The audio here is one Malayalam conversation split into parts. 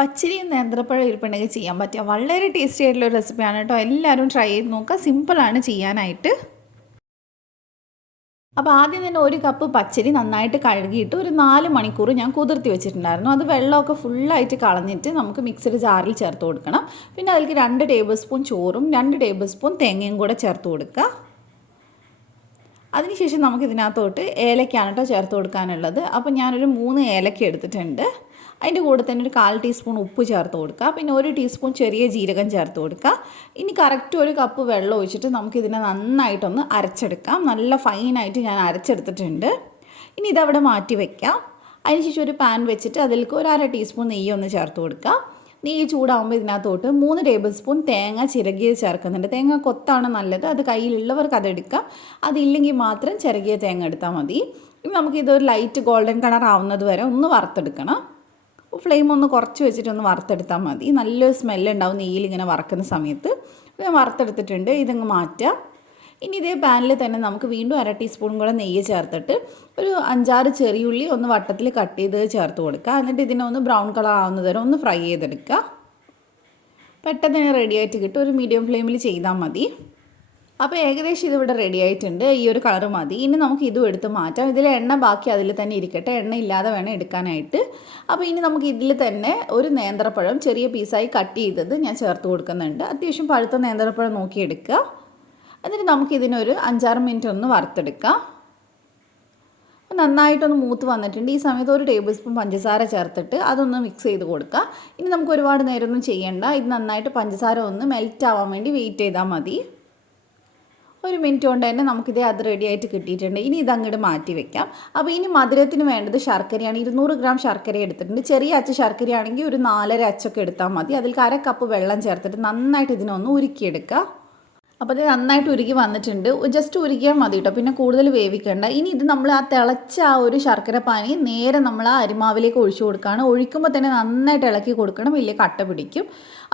പച്ചരിയും നേന്ത്രപ്പഴം ഇരിപ്പുണ്ടെങ്കിൽ ചെയ്യാൻ പറ്റിയ വളരെ ടേസ്റ്റി ആയിട്ടുള്ള റെസിപ്പിയാണ് കേട്ടോ. എല്ലാവരും ട്രൈ ചെയ്ത് നോക്കുക. സിമ്പിളാണ് ചെയ്യാനായിട്ട്. അപ്പോൾ ആദ്യം തന്നെ ഒരു കപ്പ് പച്ചരി നന്നായിട്ട് കഴുകിയിട്ട് ഒരു 4 മണിക്കൂർ ഞാൻ കുതിർത്തി വെച്ചിട്ടുണ്ടായിരുന്നു. അത് വെള്ളമൊക്കെ ഫുള്ളായിട്ട് കളഞ്ഞിട്ട് നമുക്ക് മിക്സിയുടെ ജാറിൽ ചേർത്ത് കൊടുക്കണം. പിന്നെ അതിലേക്ക് 2 ടേബിൾ സ്പൂൺ ചോറും 2 ടേബിൾ സ്പൂൺ തേങ്ങയും കൂടെ ചേർത്ത് കൊടുക്കുക. അതിനുശേഷം നമുക്ക് ഇതിനകത്തോട്ട് ഏലക്കയാണ് കേട്ടോ ചേർത്ത് കൊടുക്കാനുള്ളത്. അപ്പോൾ ഞാനൊരു 3 ഏലക്ക എടുത്തിട്ടുണ്ട്. അതിൻ്റെ കൂടെ തന്നെ ഒരു 1/4 ടീസ്പൂൺ ഉപ്പ് ചേർത്ത് കൊടുക്കുക. പിന്നെ 1 ടീസ്പൂൺ ചെറിയ ജീരകം ചേർത്ത് കൊടുക്കുക. ഇനി കറക്റ്റ് 1 കപ്പ് വെള്ളം ഒഴിച്ചിട്ട് നമുക്കിതിനെ നന്നായിട്ടൊന്ന് അരച്ചെടുക്കാം. നല്ല ഫൈനായിട്ട് ഞാൻ അരച്ചെടുത്തിട്ടുണ്ട്. ഇനി ഇതവിടെ മാറ്റി വയ്ക്കാം. അതിനുശേഷം ഒരു പാൻ വെച്ചിട്ട് അതിലേക്ക് 1/2 ടീസ്പൂൺ നെയ്യ് ഒന്ന് ചേർത്ത് കൊടുക്കുക. നെയ്യ് ചൂടാകുമ്പോൾ ഇതിനകത്തോട്ട് 3 ടേബിൾ സ്പൂൺ തേങ്ങ ചിരകിയത് ചേർക്കുന്നുണ്ട്. തേങ്ങ കൊത്താണ് നല്ലത്. അത് കയ്യിലുള്ളവർക്ക് അതെടുക്കാം. അതില്ലെങ്കിൽ മാത്രം ചിരകിയ തേങ്ങ എടുത്താൽ മതി. ഇനി നമുക്കിതൊരു ലൈറ്റ് ഗോൾഡൻ കളർ ആവുന്നത് വരെ ഒന്ന് വറുത്തെടുക്കണം. ഫ്ലെയിം ഒന്ന് കുറച്ച് വെച്ചിട്ടൊന്ന് വറുത്തെടുത്താൽ മതി. നല്ലൊരു സ്മെല്ലുണ്ടാവും നെയ്യിൽ ഇങ്ങനെ വറക്കുന്ന സമയത്ത്. ഞാൻ വറുത്തെടുത്തിട്ടുണ്ട്. ഇതങ്ങ് മാറ്റാം. ഇനി ഇതേ പാനിൽ തന്നെ നമുക്ക് വീണ്ടും 1/2 ടീസ്പൂൺ കൂടെ നെയ്യ് ചേർത്തിട്ട് ഒരു 5-6 ചെറിയുള്ളി ഒന്ന് വട്ടത്തിൽ കട്ട് ചെയ്ത് ചേർത്ത് കൊടുക്കുക. എന്നിട്ട് ഇതിനെ ഒന്ന് ബ്രൗൺ കളർ ആവുന്നത് വരെ ഒന്ന് ഫ്രൈ ചെയ്തെടുക്കുക. പെട്ടെന്ന് തന്നെ റെഡി ആയിട്ട് കിട്ടും. ഒരു മീഡിയം ഫ്ലെയിമിൽ ചെയ്താൽ മതി. അപ്പോൾ ഏകദേശം ഇതിവിടെ റെഡി ആയിട്ടുണ്ട്. ഈ ഒരു കളർ മതി. ഇനി നമുക്ക് ഇതും എടുത്ത് മാറ്റാം. ഇതിൽ എണ്ണ ബാക്കി അതിൽ തന്നെ ഇരിക്കട്ടെ. എണ്ണ ഇല്ലാതെ വേണം എടുക്കാനായിട്ട്. അപ്പോൾ ഇനി നമുക്ക് ഇതിൽ തന്നെ ഒരു നേന്ത്രപ്പഴം ചെറിയ പീസായി കട്ട് ചെയ്തത് ഞാൻ ചേർത്ത് കൊടുക്കുന്നുണ്ട്. അത്യാവശ്യം പഴുത്ത നേന്ത്രപ്പഴം നോക്കിയെടുക്കുക. എന്നിട്ട് നമുക്കിതിനൊരു 5-6 മിനിറ്റ് ഒന്ന് വറുത്തെടുക്കാം. അപ്പോൾ നന്നായിട്ടൊന്ന് മൂത്ത് വന്നിട്ടുണ്ട്. ഈ സമയത്ത് 1 ടേബിൾ സ്പൂൺ പഞ്ചസാര ചേർത്തിട്ട് അതൊന്ന് മിക്സ് ചെയ്ത് കൊടുക്കുക. ഇനി നമുക്ക് ഒരുപാട് നേരമൊന്നും ചെയ്യേണ്ട. ഇത് നന്നായിട്ട് പഞ്ചസാര ഒന്ന് മെൽറ്റ് ആവാൻ വേണ്ടി വെയിറ്റ് ചെയ്താൽ മതി. 1 മിനിറ്റ് കൊണ്ട് തന്നെ നമുക്കിത് അത് റെഡി ആയിട്ട് കിട്ടിയിട്ടുണ്ട്. ഇനി ഇതങ്ങോട്ട് മാറ്റി വെക്കാം. അപ്പോൾ ഇനി മധുരത്തിന് വേണ്ടത് ശർക്കരയാണ്. 200 ഗ്രാം ശർക്കര എടുത്തിട്ടുണ്ട്. ചെറിയ അച്ച് ശർക്കരയാണെങ്കിൽ ഒരു 4.5 അച്ചൊക്കെ എടുത്താൽ മതി. അതിൽ 1/2 കപ്പ് വെള്ളം ചേർത്തിട്ട് നന്നായിട്ട് ഇതിനൊന്ന് ഉരുക്കിയെടുക്കുക. അപ്പോൾ ഇത് നന്നായിട്ട് ഉരുക്കി വന്നിട്ടുണ്ട്. ജസ്റ്റ് ഉരുക്കിയാൽ മതി കേട്ടോ. പിന്നെ കൂടുതൽ വേവിക്കേണ്ട. ഇനി ഇത് നമ്മൾ ആ തിളച്ച ആ ഒരു ശർക്കര പാനി നേരെ നമ്മൾ ആ അരിമാവിലേക്ക് ഒഴിച്ചു കൊടുക്കുകയാണ്. ഒഴിക്കുമ്പോൾ തന്നെ നന്നായിട്ട് ഇളക്കി കൊടുക്കണം. വലിയ കട്ട പിടിക്കും.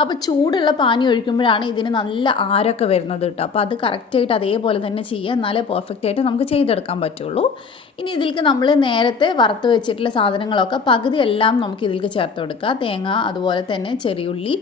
അപ്പോൾ ചൂടുള്ള പാനി ഒഴിക്കുമ്പോഴാണ് ഇതിന് നല്ല ആരൊക്കെ വരുന്നത് കേട്ടോ. അപ്പോൾ അത് കറക്റ്റായിട്ട് അതേപോലെ തന്നെ ചെയ്യുക. എന്നാലേ പെർഫെക്റ്റ് ആയിട്ട് നമുക്ക് ചെയ്തെടുക്കാൻ പറ്റുള്ളൂ. ഇനി ഇതിലേക്ക് നമ്മൾ നേരത്തെ വറുത്ത് വെച്ചിട്ടുള്ള സാധനങ്ങളൊക്കെ പകുതി എല്ലാം നമുക്ക് ഇതിലേക്ക് ചേർത്ത് കൊടുക്കുക. തേങ്ങ, അതുപോലെ തന്നെ ചെറിയുള്ളി,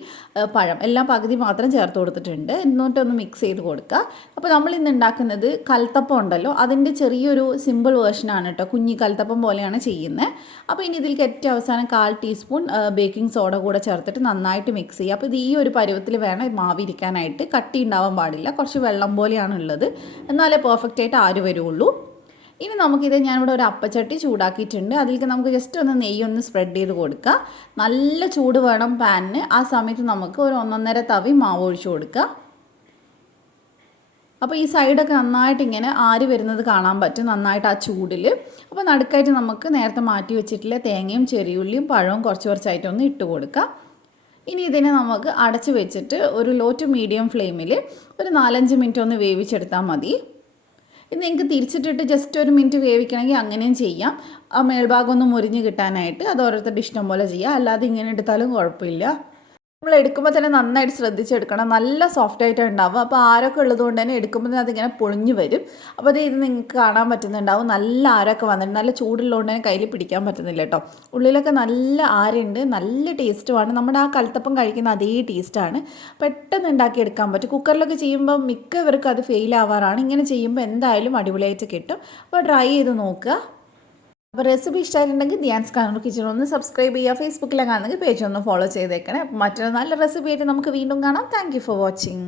പഴം എല്ലാം പകുതി മാത്രം ചേർത്ത് കൊടുത്തിട്ടുണ്ട്. എന്നിട്ടൊന്ന് മിക്സ് ചെയ്ത് കൊടുക്കുക. അപ്പോൾ നമ്മൾ ഇന്ന് ഉണ്ടാക്കുന്നത് കൽത്തപ്പം ഉണ്ടല്ലോ, അതിൻ്റെ ചെറിയൊരു സിമ്പിൾ വേർഷനാണ് കേട്ടോ. കുഞ്ഞി കൽത്തപ്പം പോലെയാണ് ചെയ്യുന്നത്. അപ്പോൾ ഇനി ഇതിലേക്ക് ഏറ്റവും അവസാനം 1/4 ടീസ്പൂൺ ബേക്കിംഗ് സോഡ കൂടെ ചേർത്തിട്ട് നന്നായിട്ട് മിക്സ് ചെയ്യുക. അപ്പോൾ ഇത് ഈ ഒരു പരുവത്തിൽ വേണം മാവിരിക്കാനായിട്ട്. കട്ടി ഉണ്ടാവാൻ പാടില്ല. കുറച്ച് വെള്ളം പോലെയാണ് ഉള്ളത്. എന്നാലേ പെർഫെക്റ്റായിട്ട് ആര് വരുള്ളൂ. ഇനി നമുക്കിത് ഞാനിവിടെ ഒരു അപ്പച്ചട്ടി ചൂടാക്കിയിട്ടുണ്ട്. അതിലേക്ക് നമുക്ക് ജസ്റ്റ് ഒന്ന് നെയ്യൊന്ന് സ്പ്രെഡ് ചെയ്ത് കൊടുക്കുക. നല്ല ചൂട് വേണം പാനിന്. ആ സമയത്ത് നമുക്ക് ഒരു 1.5 തവി മാവ് ഒഴിച്ചു കൊടുക്കുക. അപ്പോൾ ഈ സൈഡൊക്കെ നന്നായിട്ട് ഇങ്ങനെ ആരി വരുന്നത് കാണാൻ പറ്റും നന്നായിട്ട് ആ ചൂടിൽ. അപ്പോൾ നടുക്കായിട്ട് നമുക്ക് നേരത്തെ മാറ്റി വെച്ചിട്ടുള്ള തേങ്ങയും ചെറിയുള്ളിയും പഴവും കുറച്ചായിട്ട് ഒന്ന് ഇട്ട് കൊടുക്കുക. ഇനി ഇതിനെ നമുക്ക് അടച്ച് വെച്ചിട്ട് ഒരു ലോ ടു മീഡിയം ഫ്ലെയിമിൽ ഒരു 4-5 മിനിറ്റ് ഒന്ന് വേവിച്ചെടുത്താൽ മതി. ഇത് നിങ്ങൾക്ക് തിരിച്ചിട്ടിട്ട് ജസ്റ്റ് 1 മിനിറ്റ് വേവിക്കണമെങ്കിൽ അങ്ങനെയും ചെയ്യാം. ആ മേൽഭാഗം ഒന്ന് മുരിഞ്ഞ് കിട്ടാനായിട്ട് അത് ഓരോരുത്തരുടെ ഇഷ്ടം പോലെ ചെയ്യുക. അല്ലാതെ ഇങ്ങനെ എടുത്താലും കുഴപ്പമില്ല. നമ്മൾ എടുക്കുമ്പോൾ തന്നെ നന്നായിട്ട് ശ്രദ്ധിച്ചെടുക്കണം. നല്ല സോഫ്റ്റായിട്ടാണ് ഉണ്ടാവുക. അപ്പോൾ ആരൊക്കെ ഉള്ളതുകൊണ്ട് തന്നെ എടുക്കുമ്പോൾ തന്നെ അതിങ്ങനെ പൊളിഞ്ഞ് വരും. അപ്പോൾ ഇത് നിങ്ങൾക്ക് കാണാൻ പറ്റുന്നുണ്ടാവും. നല്ല ആരൊക്കെ വന്നിട്ട് നല്ല ചൂടുള്ളതുകൊണ്ട് തന്നെ കയ്യിൽ പിടിക്കാൻ പറ്റുന്നില്ല കേട്ടോ. ഉള്ളിലൊക്കെ നല്ല ആരുണ്ട്. നല്ല ടേസ്റ്റുമാണ്. നമ്മുടെ ആ കൽത്തപ്പം കഴിക്കുന്ന അതേ ടേസ്റ്റാണ്. പെട്ടെന്ന് ഉണ്ടാക്കിയെടുക്കാൻ പറ്റും. കുക്കറിലൊക്കെ ചെയ്യുമ്പോൾ മിക്കവർക്കും അത് ഫെയിൽ ആവാറാണ്. ഇങ്ങനെ ചെയ്യുമ്പോൾ എന്തായാലും അടിപൊളിയായിട്ട് കിട്ടും. അപ്പോൾ ട്രൈ ചെയ്ത് നോക്കുക. അപ്പോൾ റെസിപ്പി ഇഷ്ടമായിട്ടുണ്ടെങ്കിൽ ധ്യാൻസ് kannur കിച്ചൺ ഒന്ന് സബ്സ്ക്രൈബ് ചെയ്യുക. ഫേസ്ബുക്കിലെ കാണുന്നെങ്കിൽ പേജ് ഒന്ന് ഫോളോ ചെയ്തേക്കണേ. മറ്റൊരു നല്ല റെസിപ്പി ആയിട്ട് നമുക്ക് വീണ്ടും കാണാം. Thank you for watching.